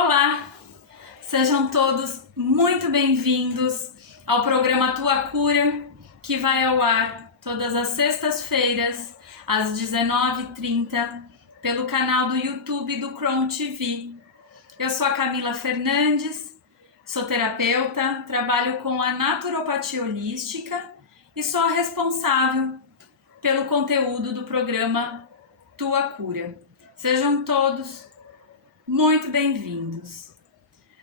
Olá, sejam todos muito bem-vindos ao programa Tua Cura, que vai ao ar todas as sextas-feiras, às 19h30, pelo canal do YouTube do Crown TV. Eu sou a Camila Fernandes, sou terapeuta, trabalho com a naturopatia holística e sou a responsável pelo conteúdo do programa Tua Cura. Sejam todos muito bem-vindos.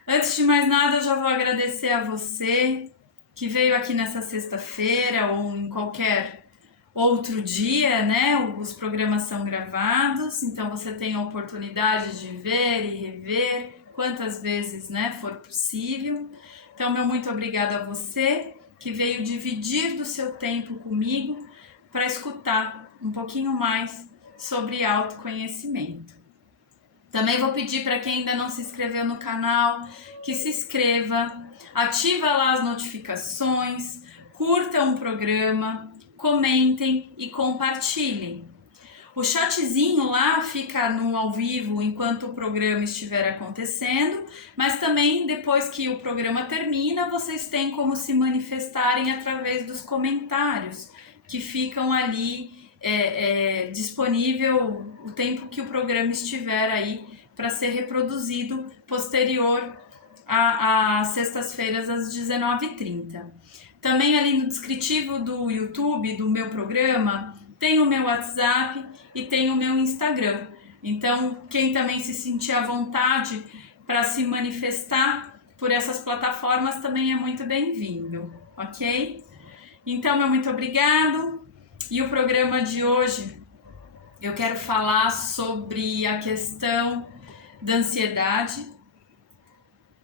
Antes de mais nada, eu já vou agradecer a você que veio aqui nessa sexta-feira ou em qualquer outro dia, né? Os programas são gravados, então você tem a oportunidade de ver e rever quantas vezes, né, for possível. Então, meu muito obrigada a você que veio dividir do seu tempo comigo para escutar um pouquinho mais sobre autoconhecimento. Também vou pedir para quem ainda não se inscreveu no canal que se inscreva, ativa lá as notificações, curtam o programa, comentem e compartilhem. O chatzinho lá fica no ao vivo enquanto o programa estiver acontecendo, mas também depois que o programa termina, vocês têm como se manifestarem através dos comentários que ficam ali disponível o tempo que o programa estiver aí para ser reproduzido posterior às sextas-feiras às 19h30. Também ali no descritivo do YouTube do meu programa tem o meu WhatsApp e tem o meu Instagram. Então, quem também se sentir à vontade para se manifestar por essas plataformas também é muito bem-vindo, ok? Então, meu muito obrigado. E o programa de hoje eu quero falar sobre a questão da ansiedade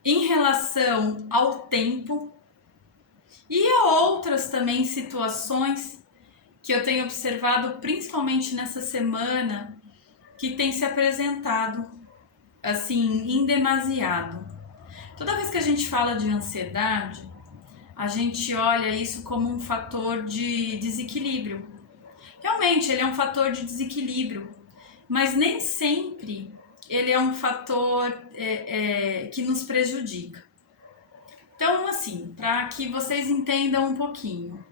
em relação ao tempo e a outras também situações que eu tenho observado principalmente nessa semana que tem se apresentado assim em demasiado. Toda vez que a gente fala de ansiedade, a gente olha isso como um fator de desequilíbrio. Realmente, ele é um fator de desequilíbrio, mas nem sempre ele é um fator que nos prejudica. Então, assim, para que vocês entendam um pouquinho.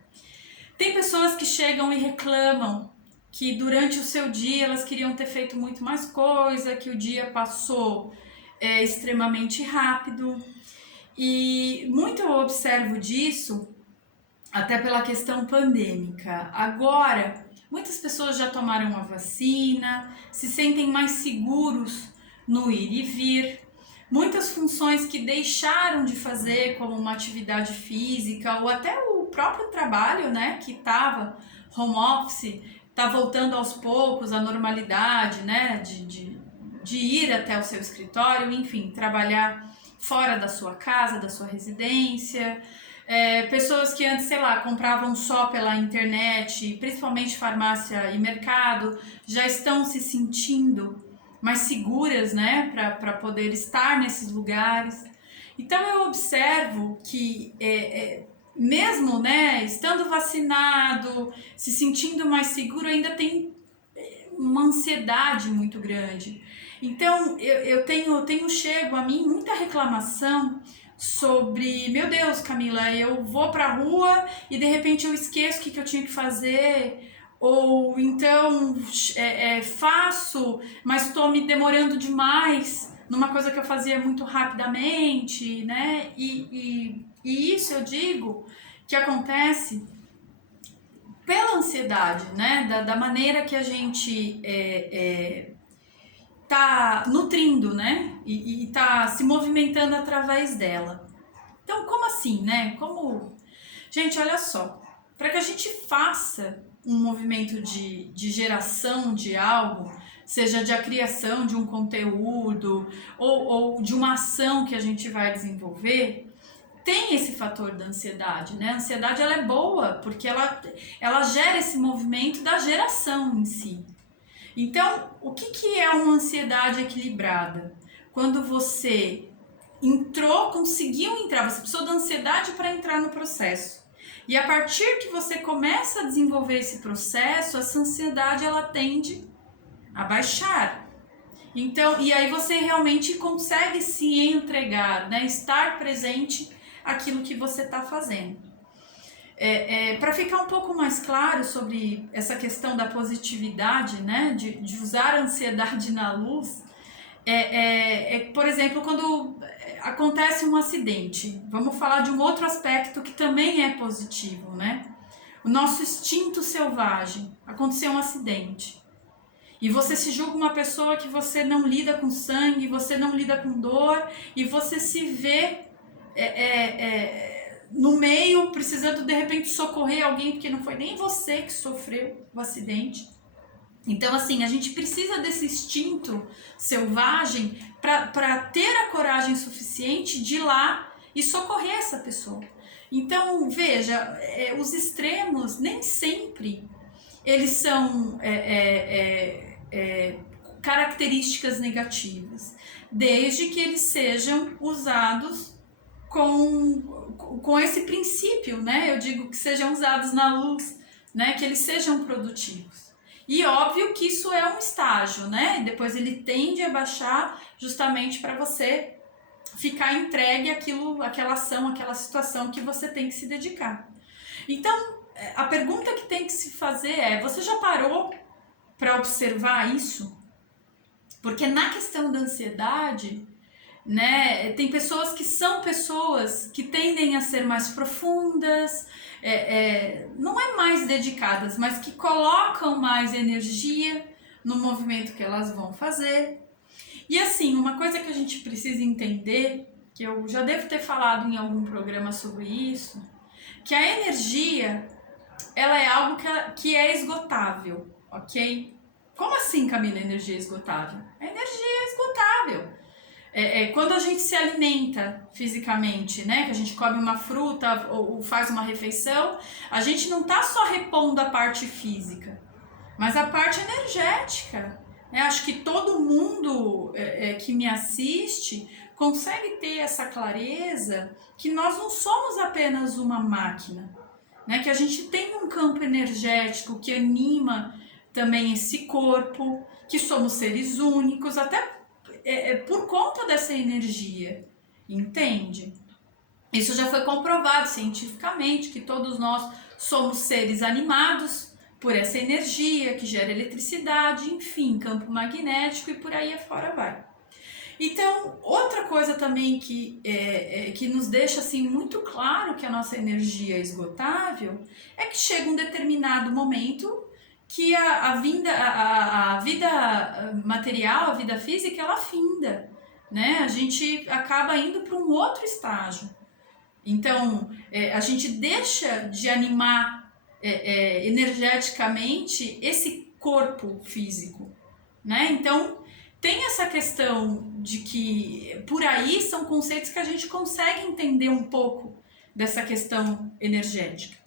Tem pessoas que chegam e reclamam que durante o seu dia elas queriam ter feito muito mais coisa, que o dia passou extremamente rápido. E muito eu observo disso, até pela questão pandêmica. Agora, muitas pessoas já tomaram a vacina, se sentem mais seguros no ir e vir. Muitas funções que deixaram de fazer, como uma atividade física ou até o próprio trabalho, né, que estava home office, está voltando aos poucos à normalidade, né, de ir até o seu escritório, enfim, trabalhar fora da sua casa, da sua residência. Pessoas que antes, sei lá, compravam só pela internet, principalmente farmácia e mercado, já estão se sentindo mais seguras, né, para poder estar nesses lugares. Então eu observo que mesmo, né, estando vacinado, se sentindo mais seguro, ainda tem uma ansiedade muito grande. Então eu tenho chego a mim muita reclamação sobre, meu Deus, Camila, eu vou pra rua e de repente eu esqueço o que eu tinha que fazer, ou então faço, mas estou me demorando demais numa coisa que eu fazia muito rapidamente, né? E isso eu digo que acontece pela ansiedade, né? Da maneira que a gente tá nutrindo, né? E tá se movimentando através dela. Então, como assim, né? Gente, olha só. Para que a gente faça um movimento de geração de algo, seja de a criação de um conteúdo ou de uma ação que a gente vai desenvolver, tem esse fator da ansiedade, né? A ansiedade, ela é boa porque ela gera esse movimento da geração em si. Então, o que é uma ansiedade equilibrada? Quando você conseguiu entrar, você precisou da ansiedade para entrar no processo. E a partir que você começa a desenvolver esse processo, essa ansiedade ela tende a baixar. Então, e aí você realmente consegue se entregar, né? Estar presente aquilo que você está fazendo. Para ficar um pouco mais claro sobre essa questão da positividade, né? De usar a ansiedade na luz, por exemplo, quando acontece um acidente, vamos falar de um outro aspecto que também é positivo, né? O nosso instinto selvagem, aconteceu um acidente. E você se julga uma pessoa que você não lida com sangue, você não lida com dor, e você se vê no meio, precisando de repente socorrer alguém, porque não foi nem você que sofreu o acidente. Então, assim, a gente precisa desse instinto selvagem para ter a coragem suficiente de ir lá e socorrer essa pessoa. Então, veja, os extremos nem sempre eles são características negativas, desde que eles sejam usados com esse princípio, né? Eu digo que sejam usados na luz, né? Que eles sejam produtivos. E óbvio que isso é um estágio, né? Depois ele tende a baixar justamente para você ficar entregue àquela ação, àquela situação que você tem que se dedicar. Então, a pergunta que tem que se fazer é: você já parou para observar isso? Porque na questão da ansiedade, né, tem pessoas que são pessoas que tendem a ser mais profundas, não é mais dedicadas, mas que colocam mais energia no movimento que elas vão fazer. E assim, uma coisa que a gente precisa entender, que eu já devo ter falado em algum programa sobre isso, que a energia, ela é algo que é esgotável, ok? Como assim, Camila, energia esgotável? A energia é esgotável. Quando a gente se alimenta fisicamente, né? Que a gente come uma fruta ou faz uma refeição, a gente não tá só repondo a parte física, mas a parte energética. Né? Acho que todo mundo que me assiste consegue ter essa clareza que nós não somos apenas uma máquina, né? Que a gente tem um campo energético que anima também esse corpo, que somos seres únicos, até por conta dessa energia, entende? Isso já foi comprovado cientificamente, que todos nós somos seres animados por essa energia que gera eletricidade, enfim, campo magnético e por aí afora vai. Então, outra coisa também que nos deixa assim muito claro que a nossa energia é esgotável é que chega um determinado momento que a vida material, a vida física, ela finda, né? A gente acaba indo para um outro estágio. Então, a gente deixa de animar energeticamente esse corpo físico, né? Então, tem essa questão de que por aí são conceitos que a gente consegue entender um pouco dessa questão energética.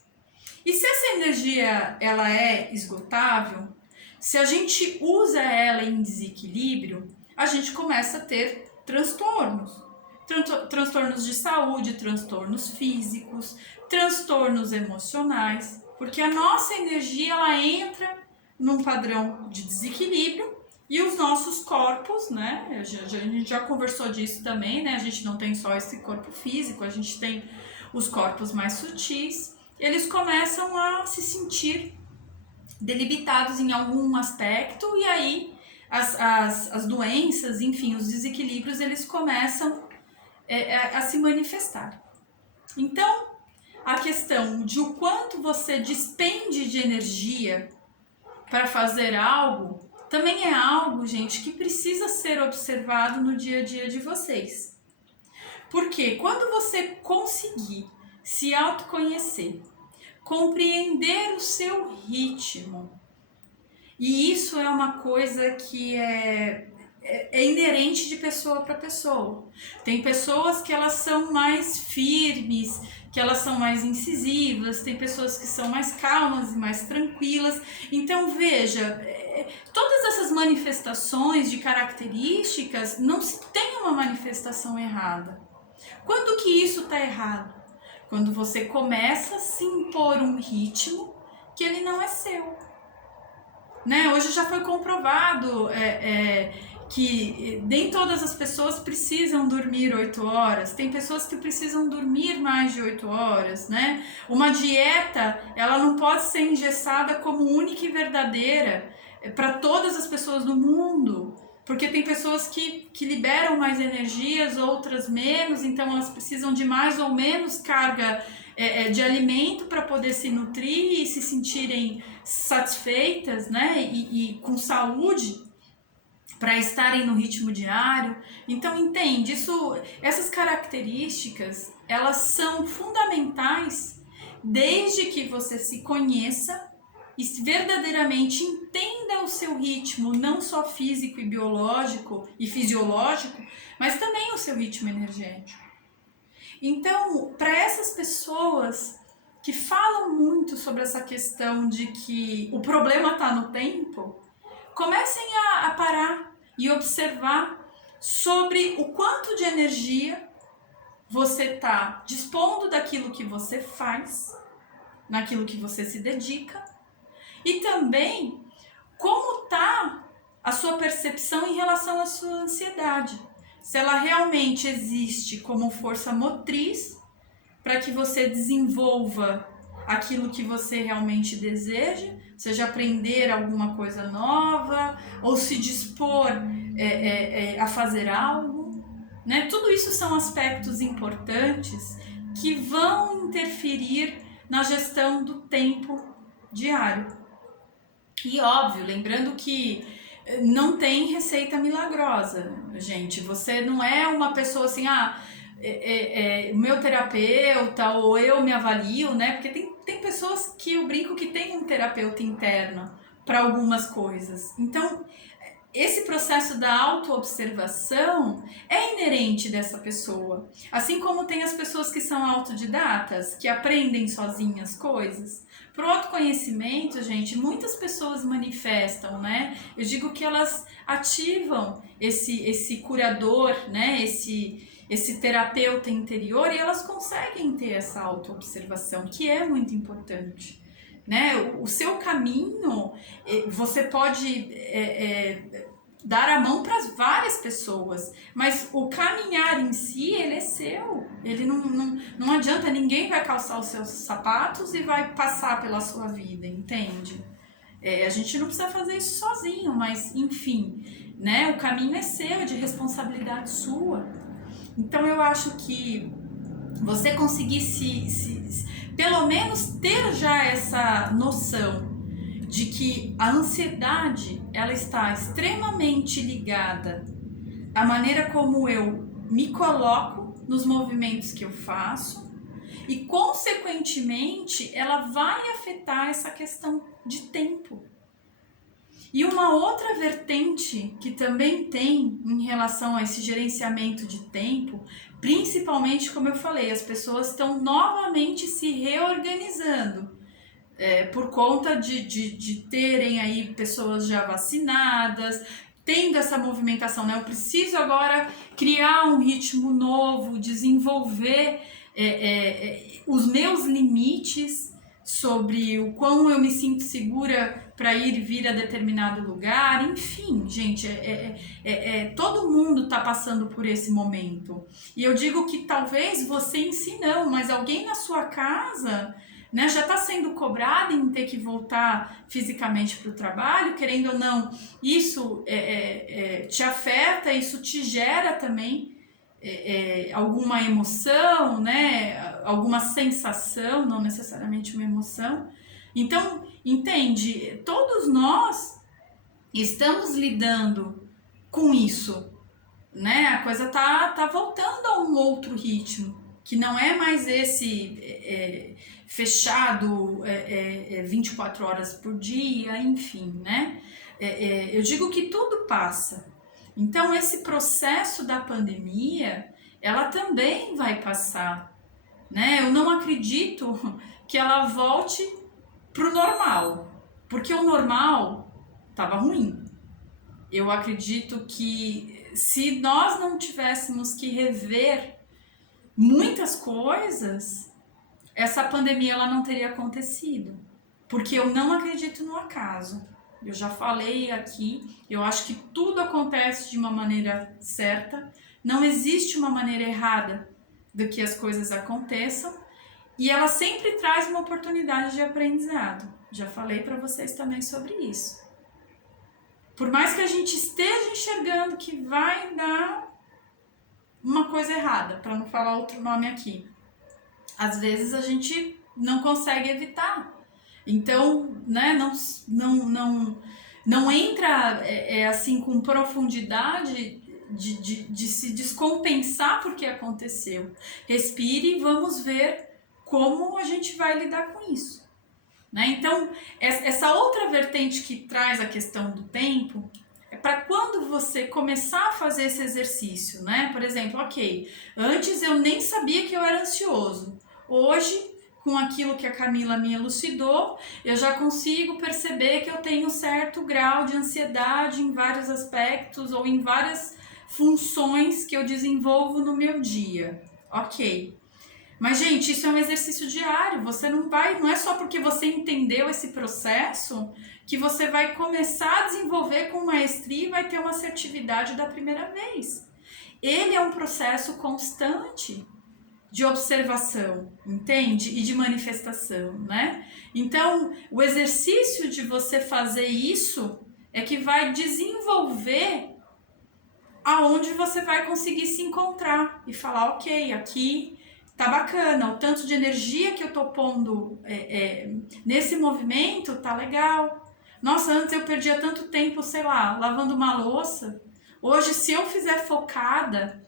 E se essa energia ela é esgotável, se a gente usa ela em desequilíbrio, a gente começa a ter transtornos. Transtornos de saúde, transtornos físicos, transtornos emocionais, porque a nossa energia ela entra num padrão de desequilíbrio e os nossos corpos, né? A gente já conversou disso também, né? A gente não tem só esse corpo físico, a gente tem os corpos mais sutis. Eles começam a se sentir debilitados em algum aspecto e aí as doenças, enfim, os desequilíbrios, eles começam a se manifestar. Então, a questão de o quanto você despende de energia para fazer algo, também é algo, gente, que precisa ser observado no dia a dia de vocês. Porque quando você conseguir se autoconhecer, compreender o seu ritmo, e isso é uma coisa que é inerente de pessoa para pessoa. Tem pessoas que elas são mais firmes, que elas são mais incisivas, tem pessoas que são mais calmas e mais tranquilas. Então veja, todas essas manifestações de características, não se tem uma manifestação errada. Quando que isso está errado? Quando você começa a se impor um ritmo que ele não é seu. Né? Hoje já foi comprovado que nem todas as pessoas precisam dormir 8 horas, tem pessoas que precisam dormir mais de 8 horas, né? Uma dieta, ela não pode ser engessada como única e verdadeira para todas as pessoas do mundo, porque tem pessoas que liberam mais energias, outras menos, então elas precisam de mais ou menos carga de alimento para poder se nutrir e se sentirem satisfeitas, né? E com saúde, para estarem no ritmo diário. Então, entende, essas características, elas são fundamentais desde que você se conheça e verdadeiramente entenda o seu ritmo, não só físico e biológico e fisiológico, mas também o seu ritmo energético. Então, para essas pessoas que falam muito sobre essa questão de que o problema está no tempo, comecem a parar e observar sobre o quanto de energia você está dispondo daquilo que você faz, naquilo que você se dedica, e também como está a sua percepção em relação à sua ansiedade. Se ela realmente existe como força motriz para que você desenvolva aquilo que você realmente deseja, seja aprender alguma coisa nova ou se dispor a fazer algo, né? Tudo isso são aspectos importantes que vão interferir na gestão do tempo diário. E óbvio, lembrando que não tem receita milagrosa, gente. Você não é uma pessoa assim, meu terapeuta ou eu me avalio, né? Porque tem pessoas que eu brinco que tem um terapeuta interno para algumas coisas. Então, esse processo da autoobservação é inerente dessa pessoa. Assim como tem as pessoas que são autodidatas, que aprendem sozinhas coisas. Para o autoconhecimento, gente, muitas pessoas manifestam, né? Eu digo que elas ativam esse curador, né? Esse terapeuta interior, e elas conseguem ter essa autoobservação, que é muito importante. Né? O seu caminho, você pode dar a mão para várias pessoas, mas o caminhar em si, ele é seu. Ele não adianta, ninguém vai calçar os seus sapatos e vai passar pela sua vida, entende? A gente não precisa fazer isso sozinho, mas enfim, né? O caminho é seu, é de responsabilidade sua. Então eu acho que você conseguir pelo menos ter já essa noção de que a ansiedade, ela está extremamente ligada à maneira como eu me coloco nos movimentos que eu faço e, consequentemente, ela vai afetar essa questão de tempo. E uma outra vertente que também tem em relação a esse gerenciamento de tempo, principalmente, como eu falei, as pessoas estão novamente se reorganizando por conta de terem aí pessoas já vacinadas, tendo essa movimentação, né? Eu preciso agora criar um ritmo novo, desenvolver os meus limites sobre o quão eu me sinto segura para ir e vir a determinado lugar, enfim, gente, todo mundo está passando por esse momento. E eu digo que talvez você em si não, mas alguém na sua casa, né, já está sendo cobrado em ter que voltar fisicamente para o trabalho, querendo ou não, isso te afeta, isso te gera também alguma emoção, né, alguma sensação, não necessariamente uma emoção. Então, entende, todos nós estamos lidando com isso, né? A coisa tá voltando a um outro ritmo, que não é mais esse fechado 24 horas por dia, enfim, né? Eu digo que tudo passa. Então, esse processo da pandemia, ela também vai passar, né? Eu não acredito que ela volte pro normal, porque o normal estava ruim. Eu acredito que se nós não tivéssemos que rever muitas coisas, essa pandemia ela não teria acontecido, porque eu não acredito no acaso. Eu já falei aqui, eu acho que tudo acontece de uma maneira certa, não existe uma maneira errada do que as coisas aconteçam, e ela sempre traz uma oportunidade de aprendizado. Já falei para vocês também sobre isso. Por mais que a gente esteja enxergando que vai dar uma coisa errada, para não falar outro nome aqui, às vezes a gente não consegue evitar. Então, né, não entra assim com profundidade de se descompensar porque aconteceu. Respire e vamos ver como a gente vai lidar com isso. Né? Então, essa outra vertente que traz a questão do tempo é para quando você começar a fazer esse exercício, né? Por exemplo, ok, antes eu nem sabia que eu era ansioso. Hoje, com aquilo que a Camila me elucidou, eu já consigo perceber que eu tenho certo grau de ansiedade em vários aspectos ou em várias funções que eu desenvolvo no meu dia. Ok. Mas, gente, isso é um exercício diário. Você não é só porque você entendeu esse processo que você vai começar a desenvolver com maestria e vai ter uma assertividade da primeira vez. Ele é um processo constante de observação, entende? E de manifestação, né? Então, o exercício de você fazer isso é que vai desenvolver aonde você vai conseguir se encontrar e falar, ok, aqui tá bacana, o tanto de energia que eu tô pondo nesse movimento tá legal. Nossa, antes eu perdia tanto tempo, sei lá, lavando uma louça. Hoje, se eu fizer focada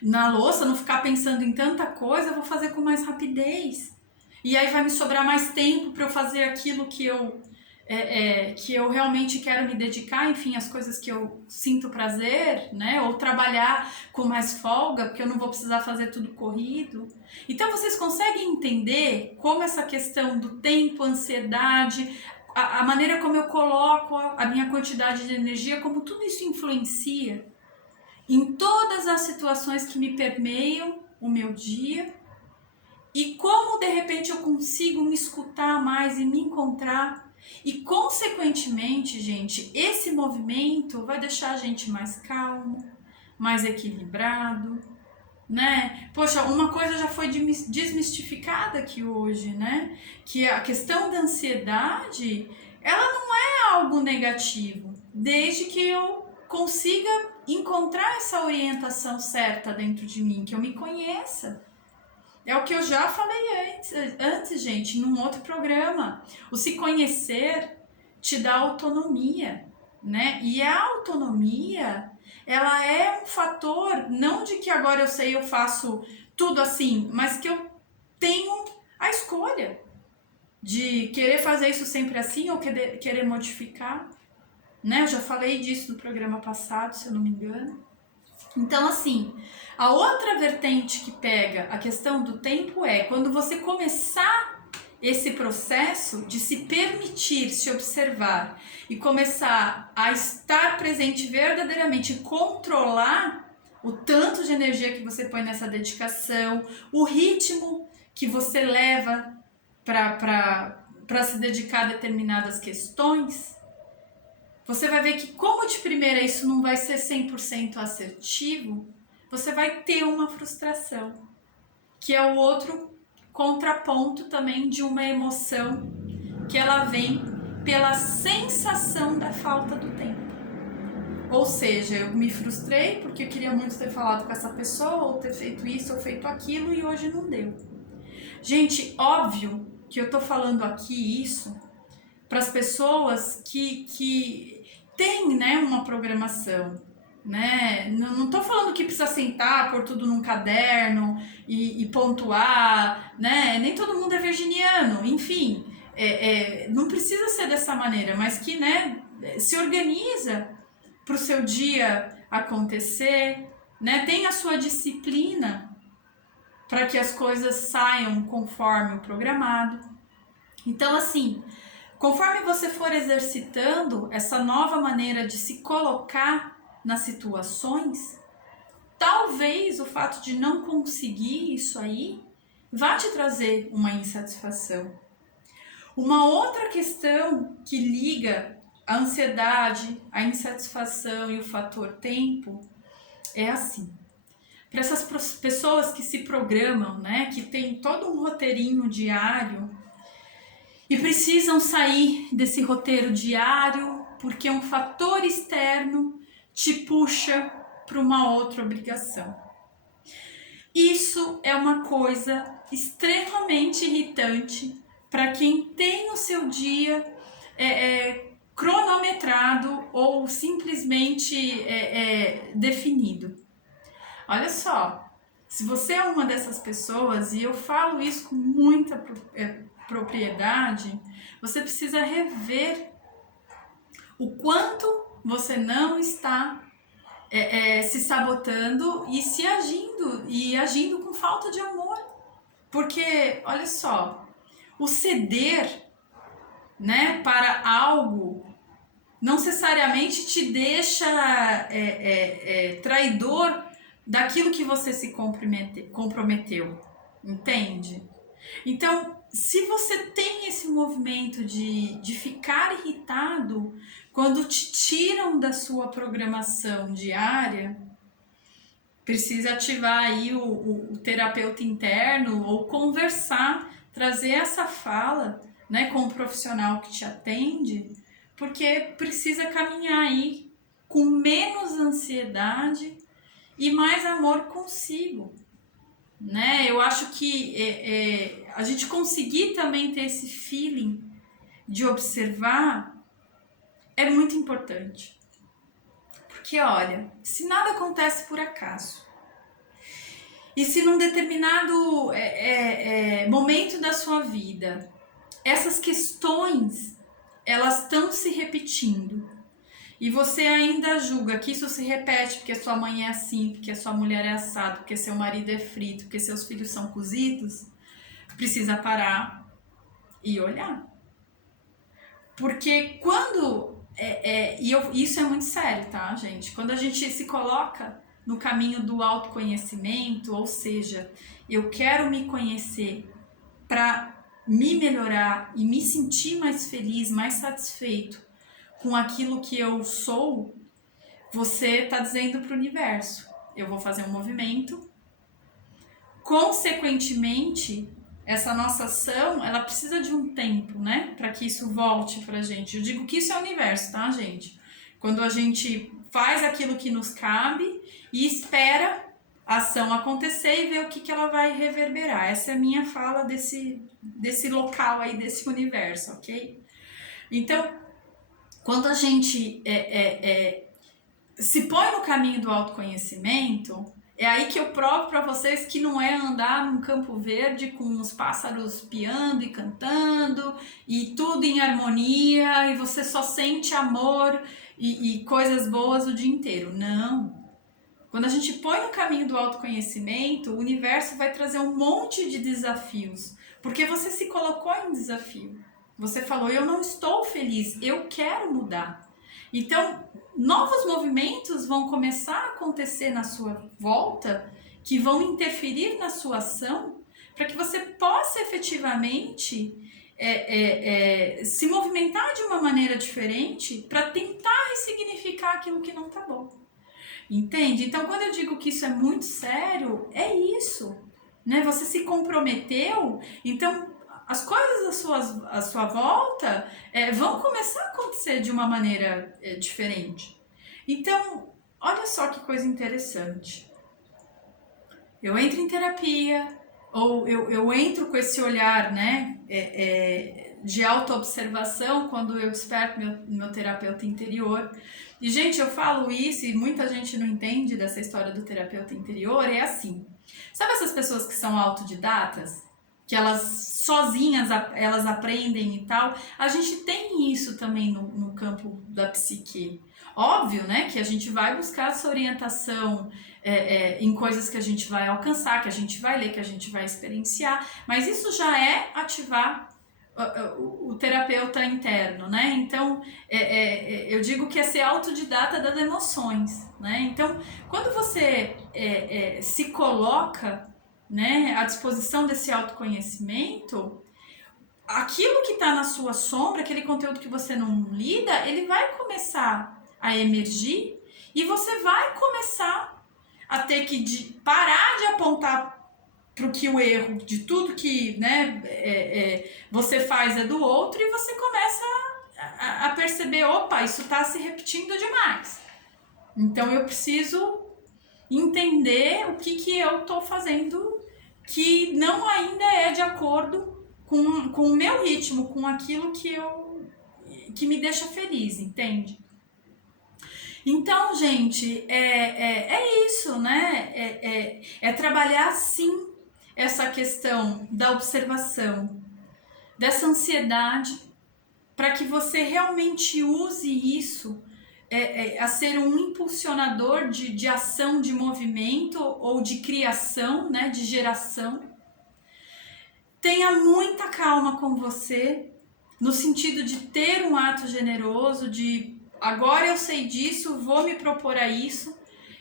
na louça, não ficar pensando em tanta coisa, eu vou fazer com mais rapidez. E aí vai me sobrar mais tempo para eu fazer aquilo que eu realmente quero me dedicar, enfim, as coisas que eu sinto prazer, né? Ou trabalhar com mais folga, porque eu não vou precisar fazer tudo corrido. Então, vocês conseguem entender como essa questão do tempo, ansiedade, a maneira como eu coloco a minha quantidade de energia, como tudo isso influencia em todas as situações que me permeiam o meu dia e como de repente eu consigo me escutar mais e me encontrar e consequentemente, gente, esse movimento vai deixar a gente mais calmo, mais equilibrado, né? Poxa, uma coisa já foi desmistificada aqui hoje, né? Que a questão da ansiedade, ela não é algo negativo, desde que eu consiga encontrar essa orientação certa dentro de mim, que eu me conheça. É o que eu já falei antes, gente, num outro programa. O se conhecer te dá autonomia, né? E a autonomia, ela é um fator, não de que agora eu sei, eu faço tudo assim, mas que eu tenho a escolha de querer fazer isso sempre assim ou querer modificar, né? Eu já falei disso no programa passado, se eu não me engano. Então, assim, a outra vertente que pega a questão do tempo é quando você começar esse processo de se permitir se observar e começar a estar presente verdadeiramente e controlar o tanto de energia que você põe nessa dedicação, o ritmo que você leva para se dedicar a determinadas questões, você vai ver que como de primeira isso não vai ser 100% assertivo, você vai ter uma frustração, que é o outro contraponto também de uma emoção que ela vem pela sensação da falta do tempo. Ou seja, eu me frustrei porque eu queria muito ter falado com essa pessoa, ou ter feito isso, ou feito aquilo, e hoje não deu. Gente, óbvio que eu tô falando aqui isso para as pessoas que tem, né, uma programação, né? Não tô falando que precisa sentar, pôr tudo num caderno e pontuar, né? Nem todo mundo é virginiano, enfim, não precisa ser dessa maneira, mas que, né, se organiza para o seu dia acontecer, né? Tem a sua disciplina para que as coisas saiam conforme o programado. Então, assim, conforme você for exercitando essa nova maneira de se colocar nas situações, talvez o fato de não conseguir isso aí vá te trazer uma insatisfação. Uma outra questão que liga a ansiedade, a insatisfação e o fator tempo é assim. Para essas pessoas que se programam, né, que tem todo um roteirinho diário e precisam sair desse roteiro diário porque um fator externo te puxa para uma outra obrigação. Isso é uma coisa extremamente irritante para quem tem o seu dia cronometrado ou simplesmente definido. Olha só, se você é uma dessas pessoas, e eu falo isso com muita propriedade, você precisa rever o quanto você não está se sabotando e agindo com falta de amor. Porque, olha só, o ceder, né, para algo não necessariamente te deixa traidor daquilo que você se comprometeu, entende? Então, se você tem esse movimento de ficar irritado quando te tiram da sua programação diária, precisa ativar aí o terapeuta interno ou conversar, trazer essa fala, né, com o profissional que te atende, porque precisa caminhar aí com menos ansiedade e mais amor consigo, né? Eu acho que a gente conseguir também ter esse feeling de observar é muito importante. Porque, olha, se nada acontece por acaso, e se num determinado momento da sua vida, essas questões, elas estão se repetindo, e você ainda julga que isso se repete porque sua mãe é assim, porque sua mulher é assado, porque seu marido é frito, porque seus filhos são cozidos, precisa parar e olhar. Porque quando... isso é muito sério, tá, gente? Quando a gente se coloca no caminho do autoconhecimento, ou seja, eu quero me conhecer para me melhorar e me sentir mais feliz, mais satisfeito com aquilo que eu sou, você está dizendo para o universo, eu vou fazer um movimento. Consequentemente, essa nossa ação, ela precisa de um tempo, né? Para que isso volte pra gente. Eu digo que isso é o universo, tá, gente? Quando a gente faz aquilo que nos cabe e espera a ação acontecer e ver o que ela vai reverberar. Essa é a minha fala desse local aí, desse universo, ok? Então, quando a gente se põe no caminho do autoconhecimento, é aí que eu provo para vocês que não é andar num campo verde com os pássaros piando e cantando e tudo em harmonia e você só sente amor e coisas boas o dia inteiro. Não. Quando a gente põe no caminho do autoconhecimento, o universo vai trazer um monte de desafios, porque você se colocou em desafio. Você falou, eu não estou feliz, eu quero mudar. Então, novos movimentos vão começar a acontecer na sua volta, que vão interferir na sua ação, para que você possa efetivamente se movimentar de uma maneira diferente para tentar ressignificar aquilo que não está bom. Entende? Então, quando eu digo que isso é muito sério, é isso, né? Você se comprometeu, então as coisas à sua volta vão começar a acontecer de uma maneira diferente. Então, olha só que coisa interessante. Eu entro em terapia, ou eu entro com esse olhar, né, de autoobservação quando eu desperto meu terapeuta interior. E, gente, eu falo isso e muita gente não entende dessa história do terapeuta interior, é assim. Sabe essas pessoas que são autodidatas? Que elas sozinhas elas aprendem e tal? A gente tem isso também no campo da psique. Óbvio, né, que a gente vai buscar essa orientação em coisas que a gente vai alcançar, que a gente vai ler, que a gente vai experienciar, mas isso já é ativar o terapeuta interno, né? Então, eu digo que é ser autodidata das emoções, né? Então, quando você se coloca, né, à disposição desse autoconhecimento, aquilo que está na sua sombra, aquele conteúdo que você não lida, ele vai começar a emergir e você vai começar a ter que parar de apontar para o que o erro de tudo que, né, você faz é do outro, e você começa a perceber, opa, isso está se repetindo demais. Então eu preciso entender o que eu estou fazendo que não ainda é de acordo com o meu ritmo, com aquilo que me deixa feliz, entende? Então, gente, é isso, né? É trabalhar sim essa questão da observação, dessa ansiedade, para que você realmente use isso a ser um impulsionador de ação, de movimento ou de criação, né, de geração. Tenha muita calma com você, no sentido de ter um ato generoso, de agora eu sei disso, vou me propor a isso.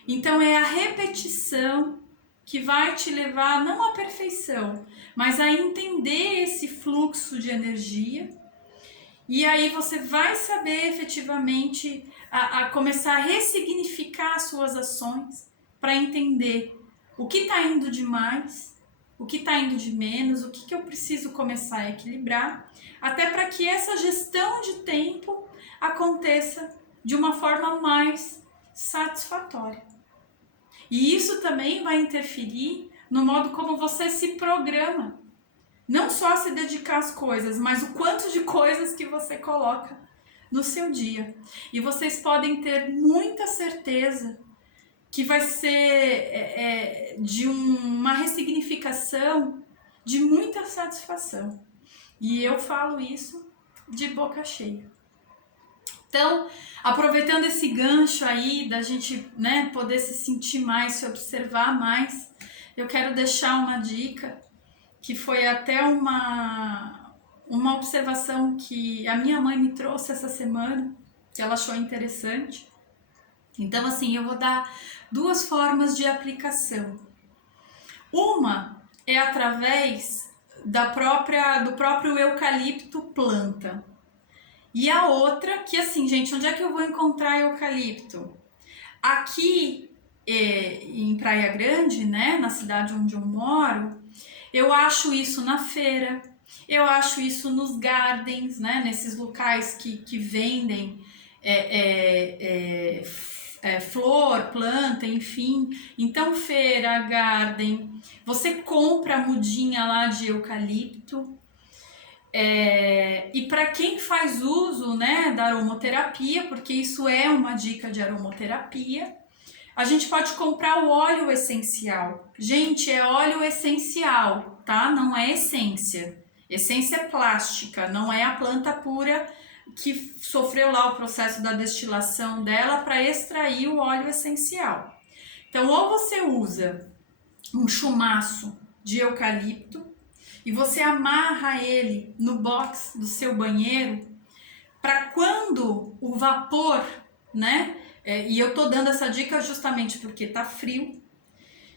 Então é a repetição que vai te levar não à perfeição, mas a entender esse fluxo de energia. E aí você vai saber efetivamente a começar a ressignificar as suas ações para entender o que está indo de mais, o que está indo de menos, o que eu preciso começar a equilibrar, até para que essa gestão de tempo aconteça de uma forma mais satisfatória. E isso também vai interferir no modo como você se programa. Não só se dedicar às coisas, mas o quanto de coisas que você coloca no seu dia. E vocês podem ter muita certeza que vai ser de uma ressignificação de muita satisfação. E eu falo isso de boca cheia. Então, aproveitando esse gancho aí da gente, né, poder se sentir mais, se observar mais, eu quero deixar uma dica que foi até uma observação que a minha mãe me trouxe essa semana, que ela achou interessante. Então, assim, eu vou dar 2 formas de aplicação. Uma é através do próprio eucalipto planta. E a outra, que assim, gente, onde é que eu vou encontrar eucalipto? Aqui em Praia Grande, né, na cidade onde eu moro, eu acho isso na feira, eu acho isso nos gardens, né, nesses locais que vendem flor, planta, enfim. Então, feira, garden, você compra a mudinha lá de eucalipto. E para quem faz uso, né, da aromaterapia, porque isso é uma dica de aromaterapia, a gente pode comprar o óleo essencial. Gente, é óleo essencial, tá? Não é essência. Essência é plástica, não é a planta pura que sofreu lá o processo da destilação dela para extrair o óleo essencial. Então, ou você usa um chumaço de eucalipto e você amarra ele no box do seu banheiro para quando o vapor, né? E eu tô dando essa dica justamente porque tá frio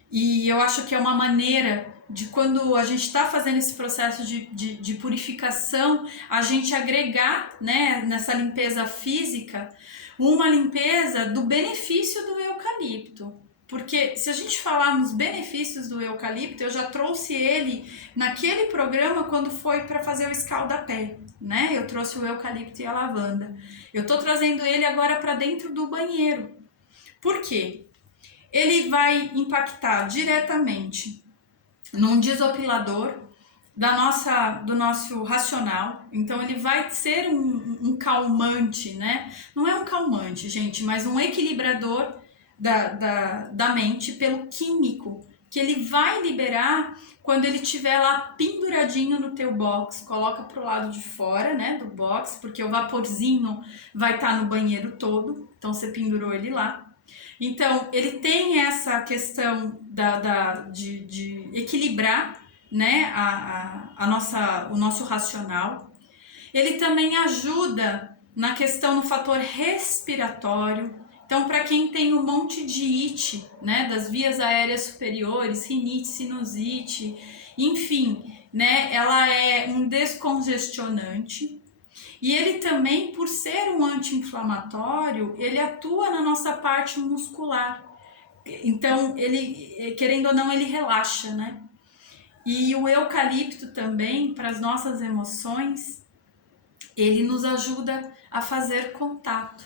e eu acho que é uma maneira de, quando a gente está fazendo esse processo de purificação, a gente agregar, né, nessa limpeza física, uma limpeza do benefício do eucalipto. Porque se a gente falar nos benefícios do eucalipto, eu já trouxe ele naquele programa quando foi para fazer o escaldapé, né? Eu trouxe o eucalipto e a lavanda. Eu tô trazendo ele agora para dentro do banheiro. Por quê? Ele vai impactar diretamente num desopilador do nosso racional. Então ele vai ser um calmante, né? Não é um calmante, gente, mas um equilibrador da mente pelo químico que ele vai liberar quando ele estiver lá penduradinho no teu box. Coloca pro lado de fora, né, do box, porque o vaporzinho vai estar no banheiro todo, então você pendurou ele lá. Então, ele tem essa questão de equilibrar, né, o nosso racional. Ele também ajuda na questão no fator respiratório. Então, para quem tem um monte de ite, né, das vias aéreas superiores, rinite, sinusite, enfim, né? Ela é um descongestionante e ele também, por ser um anti-inflamatório, ele atua na nossa parte muscular. Então, ele, querendo ou não, ele relaxa, né? E o eucalipto também, para as nossas emoções, ele nos ajuda a fazer contato.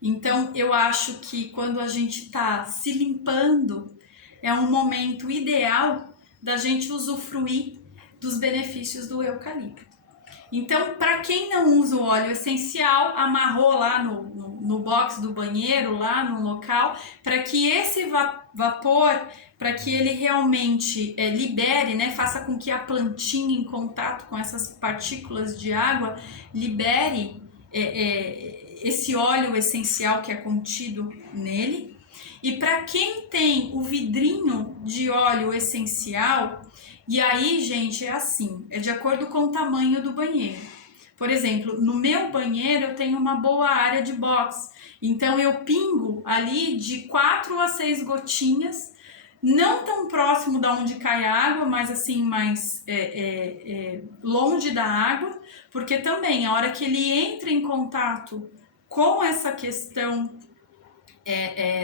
Então, eu acho que quando a gente está se limpando, é um momento ideal da gente usufruir dos benefícios do eucalipto. Então, para quem não usa o óleo essencial, amarrou lá no box do banheiro, lá no local, para que esse vapor, para que ele realmente libere, né, faça com que a plantinha em contato com essas partículas de água libere esse óleo essencial que é contido nele. E para quem tem o vidrinho de óleo essencial, e aí, gente, é assim, é de acordo com o tamanho do banheiro. Por exemplo, no meu banheiro eu tenho uma boa área de box, então eu pingo ali de 4 a 6 gotinhas, não tão próximo da onde cai a água, mas assim, mais longe da água, porque também a hora que ele entra em contato com essa questão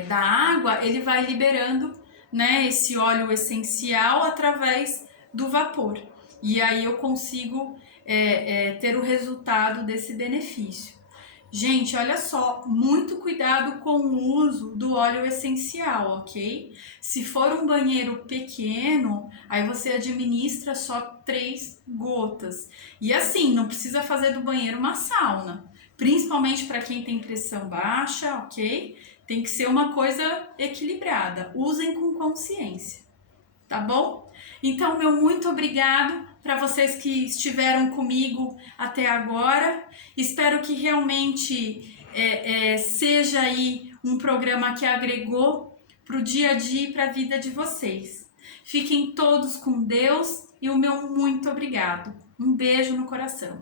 da água, ele vai liberando, né, esse óleo essencial através do vapor. E aí eu consigo ter o resultado desse benefício. Gente, olha só, muito cuidado com o uso do óleo essencial, ok? Se for um banheiro pequeno, aí você administra só 3 gotas. E assim, não precisa fazer do banheiro uma sauna, principalmente para quem tem pressão baixa, ok? Tem que ser uma coisa equilibrada. Usem com consciência, tá bom? Então, meu muito obrigado para vocês que estiveram comigo até agora. Espero que realmente seja aí um programa que agregou para o dia a dia e para a vida de vocês. Fiquem todos com Deus e o meu muito obrigado. Um beijo no coração.